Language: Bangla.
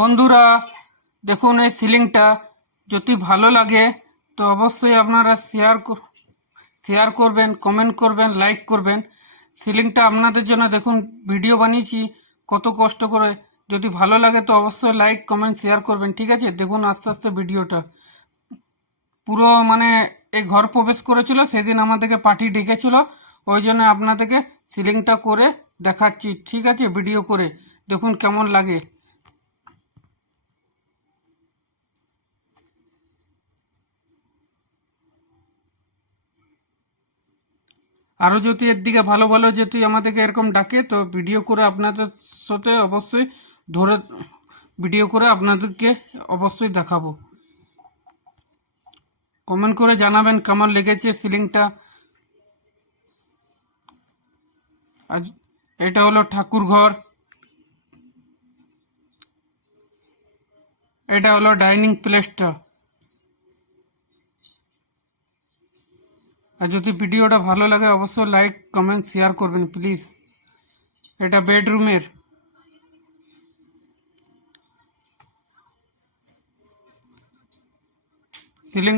বন্ধুরা দেখুন এই সিলিংটা যদি ভালো লাগে তো অবশ্যই আপনারা শেয়ার করবেন, কমেন্ট করবেন, লাইক করবেন। সিলিংটা আপনাদের জন্য দেখুন ভিডিও বানিয়েছি কত কষ্ট করে। যদি ভালো লাগে তো অবশ্যই লাইক কমেন্ট শেয়ার করবেন, ঠিক আছে? দেখুন আস্তে আস্তে ভিডিওটা পুরো এই ঘর প্রবেশ করেছিল সেদিন আমাদেরকে পার্টি ডেকেছিল, ওই জন্য আপনাদেরকে সিলিংটা করে দেখাচ্ছি, ঠিক আছে? ভিডিও করে দেখুন কেমন লাগে। আরও যদি এর দিকে ভালো ভালো যদি আমাদেরকে এরকম ডাকে তো ভিডিও করে আপনাদের সাথে অবশ্যই ধরে ভিডিও করে আপনাদেরকে অবশ্যই দেখাবো। কমেন্ট করে জানাবেন কেমন লেগেছে সিলিংটা। আর এটা হলো ঠাকুর ঘর, এটা হলো ডাইনিং প্লেসটা। আর যদি ভিডিওটা ভালো লাগে অবশ্যই লাইক কমেন্ট শেয়ার করবেন প্লিজ। এটা বেডরুমের সিলিং